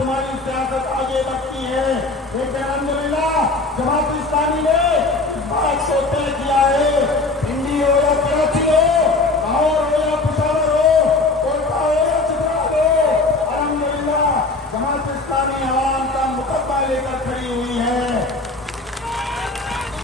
तुम्हारी सियासत आगे बढ़ती है। लेकिन अल्हम्दुलिल्लाह जमात इस्लामी ने इस बात को तय किया है, हिंदी हो या कराची हो, लाहौर हो या पेशावर हो, कोयटा हो या चित्राल हो, अल्हम्दुलिल्लाह जमात इस्लामी